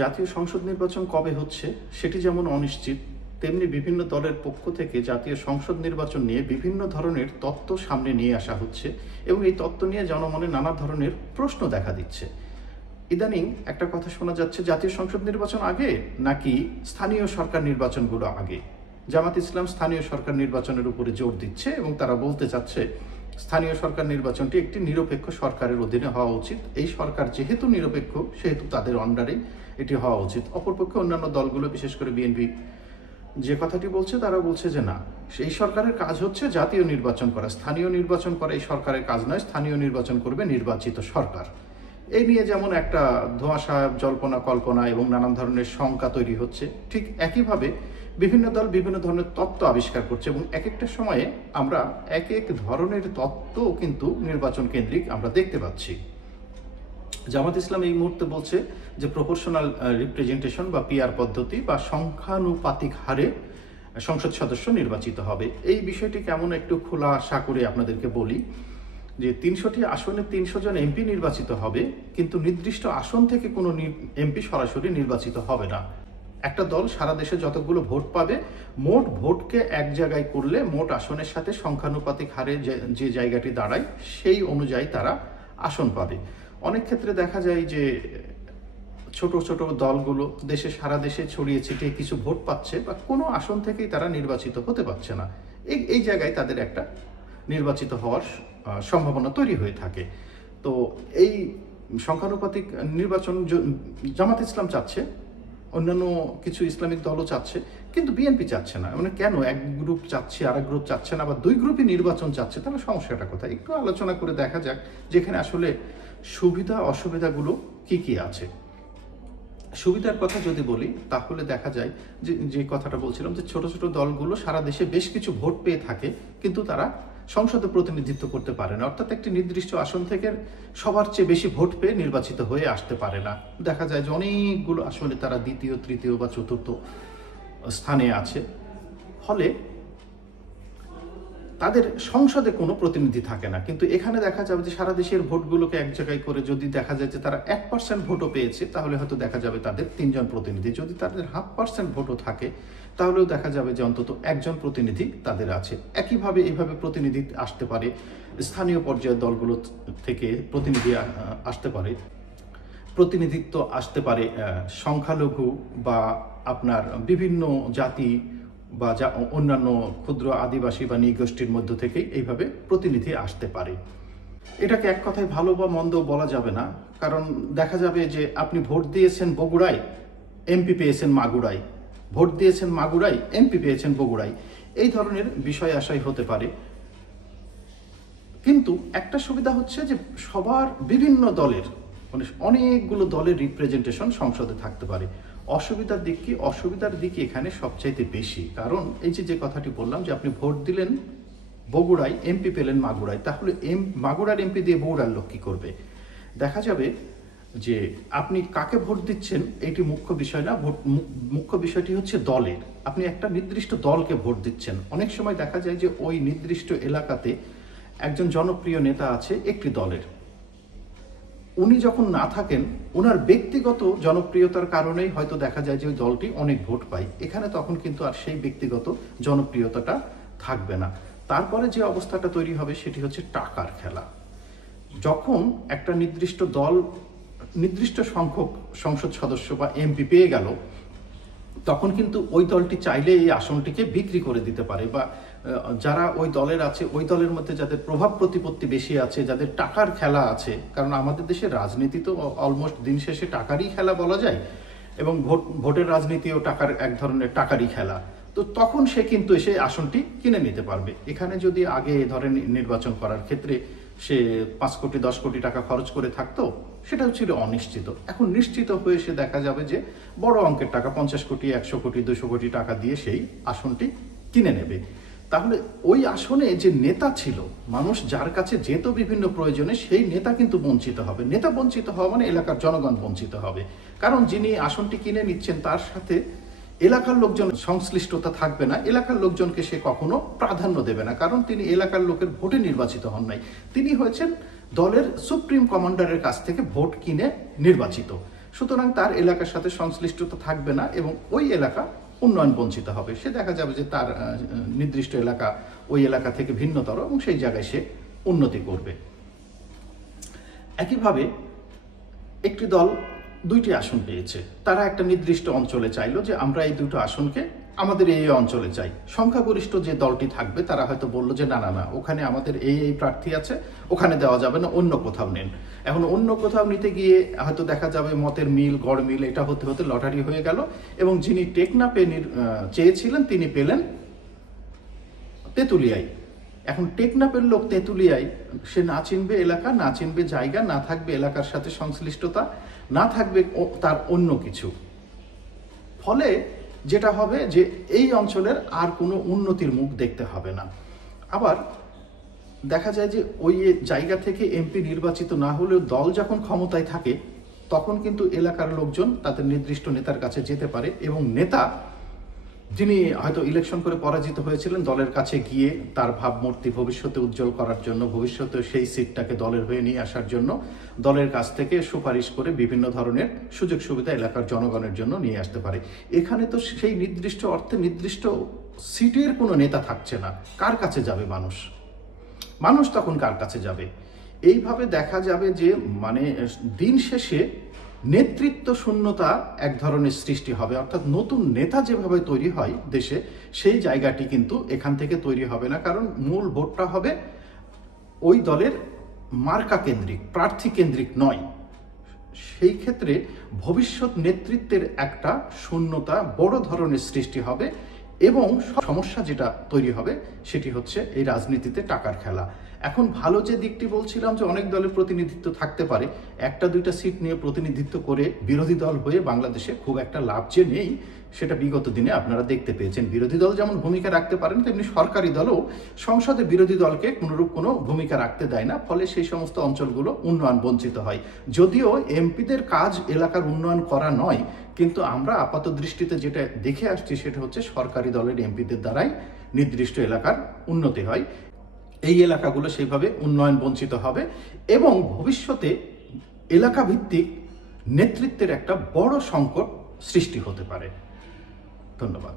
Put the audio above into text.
জাতীয় সংসদ নির্বাচন কবে হচ্ছে সেটি যেমন অনিশ্চিত, তেমনি বিভিন্ন দলের পক্ষ থেকে জাতীয় সংসদ নির্বাচন নিয়ে বিভিন্ন ধরনের তত্ত্ব সামনে নিয়ে আসা হচ্ছে এবং এই তত্ত্ব নিয়ে জনমনে নানা ধরনের প্রশ্ন দেখা দিচ্ছে। ইদানিং একটা কথা শোনা যাচ্ছে, জাতীয় সংসদ নির্বাচন আগে নাকি স্থানীয় সরকার নির্বাচনগুলো আগে। জামাত ইসলাম স্থানীয় সরকার নির্বাচনের উপরে জোর দিচ্ছে এবং তারা বলতে চাচ্ছে স্থানীয় সরকার নির্বাচনটি একটি নিরপেক্ষ সরকারের অধীনে হওয়া উচিত। এই সরকার যেহেতু নিরপেক্ষ সেহেতু তাদের আন্ডারে এটি হওয়া উচিত। অপরপক্ষে অন্যান্য দলগুলো, বিশেষ করে বিএনপি যে কথাটি বলছে, তারা বলছে যে না, এই সরকারের কাজ হচ্ছে জাতীয় নির্বাচন করা, স্থানীয় নির্বাচন করা এই সরকারের কাজ নয়, স্থানীয় নির্বাচন করবে নির্বাচিত সরকার। এই নিয়ে যেমন একটা ধোঁয়াশা, জল্পনা কল্পনা এবং নানান ধরনের শঙ্কা তৈরি হচ্ছে, ঠিক একইভাবে বিভিন্ন দল বিভিন্ন ধরনের তত্ত্ব আবিষ্কার করছে এবং এক একটা সময়ে আমরা এক এক ধরনের তত্ত্ব কিন্তু নির্বাচন কেন্দ্রিক আমরা দেখতে পাচ্ছি। জামাত ইসলাম এই মুহূর্তে বলছে যে প্রপোর্শনাল রিপ্রেজেন্টেশন বা পিআর পদ্ধতি বা সংখ্যানুপাতিক হারে সংসদ সদস্য নির্বাচিত হবে। এই বিষয়টি কেমন একটু খোলাসা করে আপনাদেরকে বলি যে ৩০০টি আসনে ৩০০ জন এমপি নির্বাচিত হবে, কিন্তু নির্দিষ্ট আসন থেকে কোনো এমপি সরাসরি নির্বাচিত হবে না। একটা দল সারা দেশে যতগুলো ভোট পাবে, মোট ভোটকে এক জায়গায় করলে মোট আসনের সাথে সংখ্যানুপাতিক হারে যে জায়গাটি দাঁড়ায় সেই অনুযায়ী তারা আসন পাবে। অনেক ক্ষেত্রে দেখা যায় যে ছোট ছোট দলগুলো সারা দেশে ছড়িয়ে ছিটিয়ে কিছু ভোট পাচ্ছে বা কোনো আসন থেকেই তারা নির্বাচিত হতে পারছে না। এই জায়গায় তাদের একটা নির্বাচিত হওয়ার সম্ভাবনা তৈরি হয়ে থাকে। তো এই সংখ্যানুপাতিক নির্বাচন জামাত ইসলাম চাচ্ছে, অন্যান্য কিছু ইসলামিক দলও চাচ্ছে, কিন্তু বিএনপি চাচ্ছে না। মানে কেন এক গ্রুপ চাচ্ছে আর এক গ্রুপ চাচ্ছে না, বা দুই গ্রুপই নির্বাচন চাচ্ছে, তাহলে সমস্যাটা কোথায়? একটু আলোচনা করে দেখা যাক যেখানে আসলে সুবিধা অসুবিধাগুলো কি কি আছে। সুবিধার কথা যদি বলি তাহলে দেখা যায় যে কথাটা বলছিলাম যে ছোট ছোট দলগুলো সারা দেশে বেশ কিছু ভোট পেয়ে থাকে, কিন্তু তারা সংসদে প্রতিনিধিত্ব করতে পারে না। অর্থাৎ একটি নির্দিষ্ট আসন থেকে সবার চেয়ে বেশি ভোট পেয়ে নির্বাচিত হয়ে আসতে পারে না। দেখা যায় যে অনেকগুলো আসলে তারা দ্বিতীয়, তৃতীয় বা চতুর্থ স্থানে আছে, ফলে তাদের সংসদে কোনো প্রতিনিধি থাকে না। কিন্তু এখানে দেখা যাবে যে সারা দেশের ভোটগুলোকে এক জায়গায় করে যদি দেখা যায় যে তারা 1% ভোটও পেয়েছে, তাহলে হয়তো দেখা যাবে তাদের 3 জন প্রতিনিধি। যদি তাদের 0.5% ভোটও থাকে, তাহলেও দেখা যাবে যে অন্তত 1 জন প্রতিনিধি তাদের আছে। একইভাবে এইভাবে প্রতিনিধি আসতে পারে, স্থানীয় পর্যায়ের দলগুলো থেকে প্রতিনিধি আসতে পারে, প্রতিনিধিত্ব আসতে পারে সংখ্যালঘু বা আপনার বিভিন্ন জাতি বা অন্যান্য ক্ষুদ্র আদিবাসী বা নৃগোষ্ঠীর মধ্য থেকে এইভাবে প্রতিনিধি আসতে পারে। এটাকে এক কথায় ভালো বা মন্দ বলা যাবে না, কারণ দেখা যাবে যে আপনি ভোট দিয়েছেন বগুড়ায়, এমপি পেয়েছেন মাগুরায়, ভোট দিয়েছেন মাগুরায়, এমপি পেয়েছেন বগুড়ায়, এই ধরনের বিষয় আশাই হতে পারে। কিন্তু একটা সুবিধা হচ্ছে যে সবার বিভিন্ন দলের মানে অনেকগুলো দলের রিপ্রেজেন্টেশন সংসদে থাকতে পারে। অসুবিধার দিক কি? অসুবিধার দিক এখানে সবচাইতে বেশি, কারণ এই যে কথাটি বললাম যে আপনি ভোট দিলেন বগুড়ায়, এমপি পেলেন মাগুরায়, তাহলে মাগুরার এমপি দিয়ে বগুড়ার লোক কি করবে? দেখা যাবে যে আপনি কাকে ভোট দিচ্ছেন এটি মুখ্য বিষয় না, মুখ্য বিষয়টি হচ্ছে দলের। আপনি একটা নির্দিষ্ট দলকে ভোট দিচ্ছেন। অনেক সময় দেখা যায় যে ওই নির্দিষ্ট এলাকাতে একজন জনপ্রিয় নেতা আছে একটি দলের, উনি যখন না থাকেন ওনার ব্যক্তিগত জনপ্রিয়তার কারণেই হয়তো দেখা যায় যে ওই দলটি অনেক ভোট পায়। এখানে তখন কিন্তু আর সেই ব্যক্তিগত জনপ্রিয়তাটা থাকবে না। তারপরে যে অবস্থাটা তৈরি হবে সেটি হচ্ছে টাকার খেলা। যখন একটা নির্দিষ্ট দল নির্দিষ্ট সংখ্যক সংসদ সদস্য বা এমপি পেয়ে গেল, তখন কিন্তু ওই দলটি চাইলে এই আসনটিকে বিক্রি করে দিতে পারে, বা যারা ওই দলের আছে ওই দলের মধ্যে যাদের প্রভাব প্রতিপত্তি বেশি আছে, যাদের টাকার খেলা আছে, কারণ আমাদের দেশের রাজনীতি তো অলমোস্ট দিন শেষে টাকারই খেলা বলা যায়, এবং ভোটের রাজনীতিও টাকার এক ধরনের টাকারই খেলা। তো তখন সে কিন্তু এসে আসনটি কিনে নিতে পারবে। এখানে যদি আগে ধরেন নির্বাচন করার ক্ষেত্রে সে 5 কোটি 10 কোটি টাকা খরচ করে থাকতো, সেটাও ছিল অনিশ্চিত। এখন নিশ্চিত হয়ে সে দেখা যাবে যে বড় অঙ্কের টাকা 50 কোটি 100 কোটি 200 কোটি টাকা দিয়ে সেই আসনটি কিনে নেবে। তাহলে ওই আসনে যে নেতা ছিল, মানুষ যার কাছে যেত বিভিন্ন প্রয়োজনে, সেই নেতা কিন্তু বঞ্চিত হবে। নেতা বঞ্চিত হওয়া মানে এলাকার জনগণ বঞ্চিত হবে, কারণ যিনি আসনটি কিনে নিচ্ছেন তার সাথে এলাকার লোকজন সংশ্লিষ্টতা থাকবে না। এলাকার লোকজনকে সে কখনো প্রাধান্য দেবে না, কারণ তিনি এলাকার লোকের ভোটে নির্বাচিত হন নাই, তিনি হয়েছেন দলের সুপ্রিম কমান্ডারের কাছ থেকে ভোট কিনে নির্বাচিত। সুতরাং তার এলাকার সাথে সংশ্লিষ্টতা থাকবে না এবং ওই এলাকা উন্নয়ন বঞ্চিত হবে। সে দেখা যাবে যে তার নির্দিষ্ট এলাকা ওই এলাকা থেকে ভিন্নতর এবং সেই জায়গায় সে উন্নতি করবে। একইভাবে একটি দল 2টি আসন পেয়েছে, তারা একটা নির্দিষ্ট অঞ্চলে চাইলো যে আমরা এই 2টো আসনকে আমাদের এই অঞ্চলে চাই। সংখ্যাগরিষ্ঠ যে দলটি থাকবে তারা হয়তো বললো যে না না না, ওখানে আমাদের এই প্রার্থী আছে, ওখানে দেওয়া যাবে না, অন্য কোথাও নেন। এখন অন্য কোথাও নিতে গিয়ে হয়তো দেখা যাবে মতের মিল, গড় মিল, এটা হতে হতে লটারি হয়ে গেল এবং যিনি টেকনাফে চেয়েছিলেন তিনি পেলেন তেঁতুলিয়ায়। এখন টেকনাফের লোক তেঁতুলিয়ায়, সে না চিনবে এলাকা, না চিনবে জায়গা, না থাকবে এলাকার সাথে সংশ্লিষ্টতা, না থাকবে তার অন্য কিছু। ফলে যেটা হবে যে এই অঞ্চলের আর কোনো উন্নতির মুখ দেখতে হবে না। আবার দেখা যায় যে ওই জায়গা থেকে এমপি নির্বাচিত না হলেও দল যখন ক্ষমতায় থাকে তখন কিন্তু এলাকার লোকজন তাদের নির্দিষ্ট নেতার কাছে যেতে পারে এবং নেতা যিনি হয়তো ইলেকশন করে পরাজিত হয়েছিলেন দলের কাছে গিয়ে তার ভাবমূর্তি ভবিষ্যতে উজ্জ্বল করার জন্য, ভবিষ্যতে সেই সিটটাকে দলের হয়ে নিয়ে আসার জন্য দলের কাছ থেকে সুপারিশ করে বিভিন্ন ধরনের সুযোগ সুবিধা এলাকার জনগণের জন্য নিয়ে আসতে পারে। এখানে তো সেই নির্দিষ্ট অর্থে নির্দিষ্ট সিটের কোনো নেতা থাকছে না। কার কাছে যাবে মানুষ? মানুষ তখন কার কাছে যাবে? এইভাবে দেখা যাবে যে মানে দিন শেষে নেতৃত্ব শূন্যতা এক ধরনের সৃষ্টি হবে। অর্থাৎ নতুন নেতা যেভাবে তৈরি হয় দেশে, সেই জায়গাটি কিন্তু এখান থেকে তৈরি হবে না, কারণ মূল ভোটটা হবে ওই দলের মার্কা কেন্দ্রিক, প্রার্থী কেন্দ্রিক নয়। সেই ক্ষেত্রে ভবিষ্যৎ নেতৃত্বের একটা শূন্যতা বড় ধরনের সৃষ্টি হবে এবং সমস্যা যেটা তৈরি হবে সেটি হচ্ছে এই রাজনীতিতে টাকার খেলা। এখন ভালো যে দিকটি বলছিলাম যে অনেক দলের প্রতিনিধিত্ব থাকতে পারে, 1-2টা সিট নিয়ে প্রতিনিধিত্ব করে বিরোধী দল হয়ে বাংলাদেশে খুব একটা লাভ যে নেই সেটা বিগত দিনে আপনারা দেখতে পেয়েছেন। বিরোধী দল যেমন ভূমিকা রাখতে পারেন তেমনি সরকারি দলও সংসদে বিরোধী দলকে কোনোরূপ কোনো ভূমিকা রাখতে দেয় না, ফলে সেই সমস্ত অঞ্চলগুলো উন্নয়ন বঞ্চিত হয়। যদিও এমপিদের কাজ এলাকার উন্নয়ন করা নয়, কিন্তু আমরা আপাত দৃষ্টিতে যেটা দেখে আসছি সেটা হচ্ছে সরকারি দলের এমপিদের দ্বারাই নির্দিষ্ট এলাকার উন্নতি হয়। এই এলাকাগুলো সেইভাবে উন্নয়ন বঞ্চিত হবে এবং ভবিষ্যতে এলাকা ভিত্তিক নেতৃত্বের একটা বড় সংকট সৃষ্টি হতে পারে। ধন্যবাদ।